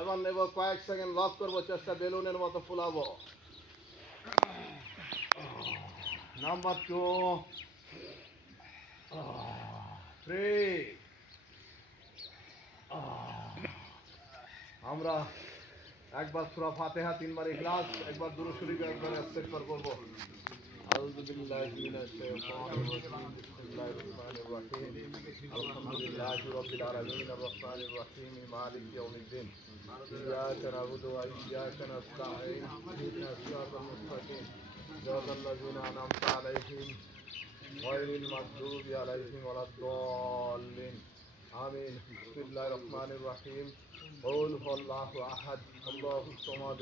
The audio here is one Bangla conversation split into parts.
এবার নেব কয়েক সেকেন্ড লক করবো, চেষ্টা বেলুনের মতো ফুলাবো। নাম্বার 2, 3। আমরা একবার সূরা ফাতিহা, 3 বার ইখলাস, একবার দুরূদ শরীফ, একবার ইস্তিগফার করব। আউযু বিল্লাহি মিনাশ শাইতানির রাজীম। বিসমিল্লাহির রহমানির রহিম। আলহামদুলিল্লাহি রাব্বিল আলামিন আর রাহমানির রহিম মালিকি ইয়াউমিদ্দিন। ইয়্যাকা না'বুদু ওয়া ইয়্যাকা নাস্তাঈন। ইহদিনাস সিরাতাল মুস্তাকিম। সিরাতাল লাযিনা আন'আমতা আলাইহিম গায়রিল মাগদুবি আলাইহিম ওয়ালাদ-দাল্লিন। آمين. بسم الله الرحمن الرحيم. قل هو الله أحد الله الصمد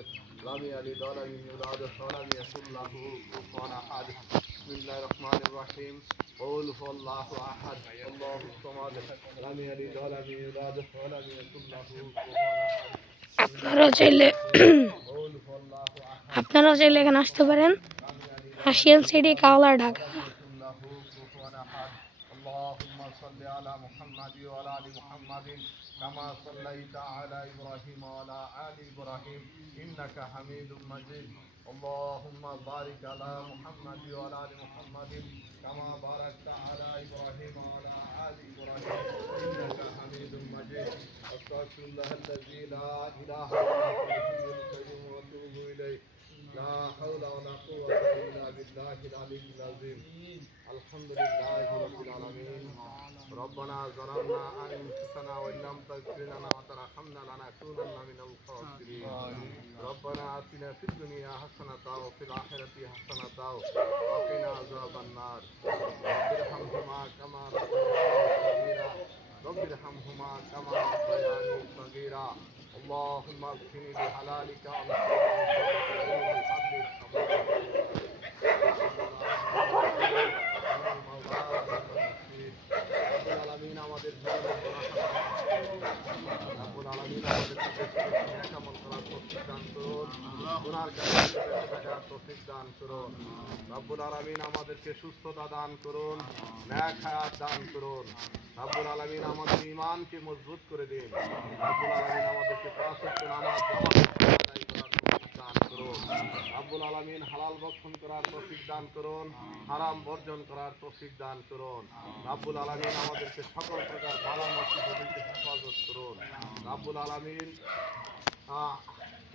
لم يلد ولم يولد ولم يكن له كفوا أحد. بسم الله الرحمن الرحيم. قل هو الله أحد الله الصمد لم يلد ولم يولد ولم يكن له كفوا أحد. আপনারা চাইলে এখানে আসতে পারেন। ASEAN city, Kawla, Dhaka. اللهم صل على محمد وعلى ال محمد كما صليت على ابراهيم وعلى ال ابراهيم انك حميد مجيد. اللهم بارك على محمد وعلى ال محمد كما باركت على ابراهيم وعلى ال ابراهيم انك حميد مجيد. استغفر الله الذي لا اله الا هو الحي القيوم واتوب اليه. لا حول ولا قوة إلا بالله العلي العظيم. الحمد لله رب العالمين. ربنا ظلمنا أنفسنا وإن لم تغفر لنا وترحمنا لنكونن من الخاسرين. ربنا آتنا في الدنيا حسنة وفي الآخرة حسنة وقنا عذاب النار. رب ارحمهما كما ربياني صغيرا. رب ارحمهما كما ربياني صغيرا. اللهم اغفر بحلالك عن রব্বুল আলামিন আমাদেরকে সুস্থতা দান করুন, নেক হায়াত দান করুন। রব্বুল আলামিন আমাদের ঈমানকে মজবুত করে দিন। রব্বুল আলামিন আমাদেরকে পাঁচ ওয়াক্ত নামাজ জামাতে আদায় করার তৌফিক দান করুন। রব্বুল আলামিন হালাল ভক্ষণ করার তৌফিক দান করুন, হারাম বর্জন করার তৌফিক দান করুন। রব্বুল আলামিন আমাদেরকে সকল প্রকার বালা মুসিবত থেকে হেফাজত করুন। রব্বুল আলামিন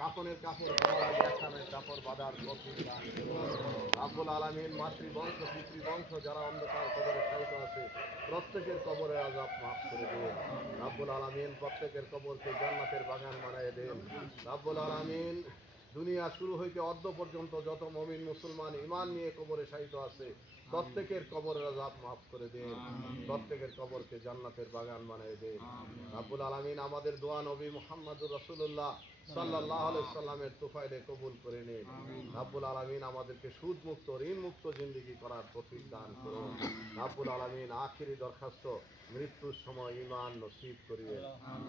কাফনের কাপড় বাঁধার একখানে কাপড় বাঁধার তৌফিক দান করুন। রব্বুল আলামিন মাতৃবংশ পিতৃবংশ যারা অন্ধকার কবরে শায়িত আছে প্রত্যেকের কবরের আযাব মাফ করে দিন। রব্বুল আলামিন প্রত্যেকের কবরকে জান্নাতের বাগান বানিয়ে দিন। রব্বুল আলামিন দুনিয়া শুরু হইতে অদ্য পর্যন্ত যত মুমিন মুসলমান ঈমান নিয়ে কবরে শায়িত আছে প্রত্যেকের কবরের আযাব মাফ করে দিন। প্রত্যেকের কবরকে জান্নাতের বাগান বানিয়ে দিন। রব্বুল আলামিন আমাদের দোয়া নবী মুহাম্মদুর রাসূলুল্লাহ সাল্লাল্লাহু আলাইহি সাল্লামের তোফায়েলে কবুল করে নিন। রব্বুল আলামিন আমাদেরকে সুদ মুক্ত ঋণ মুক্ত জিন্দেগি করার তৌফিক দান করুন। রব্বুল আলামিন আখিরি দরখাস্ত মৃত্যুর সময় ঈমান নসিব করিয়ে।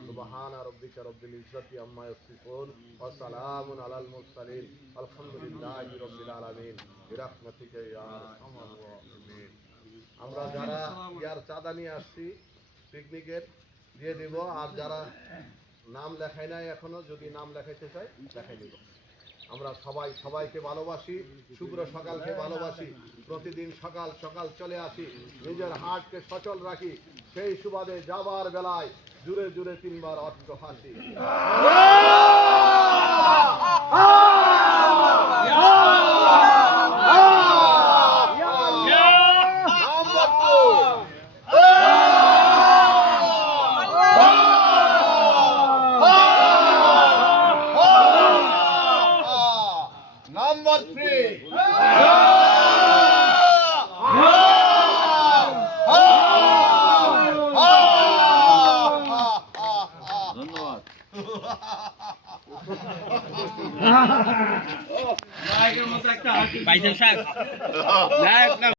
সুবহানা রাব্বিকা রাব্বিল ইজ্জাতি আম্মা ইয়াসিফুন ওয়া সালামুন আলাল মুরসালিন আলহামদুলিল্লাহি রাব্বিল আলামিন বিরাহমাতিকা ইয়া আরহামার রাহিমিন। আমরা যারা ইয়ার চাঁদা নিয়ে আসছি পিকনিকের দিয়ে দেব, আর যারা নাম লেখাই নাই এখনো যদি নাম লেখাইতে চাই লেখাই দিব। আমরা সবাইকে ভালোবাসি, শুক্র সকালকে ভালোবাসি, প্রতিদিন সকাল সকাল চলে আসি, নিজের হার্টকে সচল রাখি। সেই সুবাদে যাবার বেলায় জুড়ে জুড়ে 3 বার অট্ট হাসি। Number 3. ধন্যবাদ।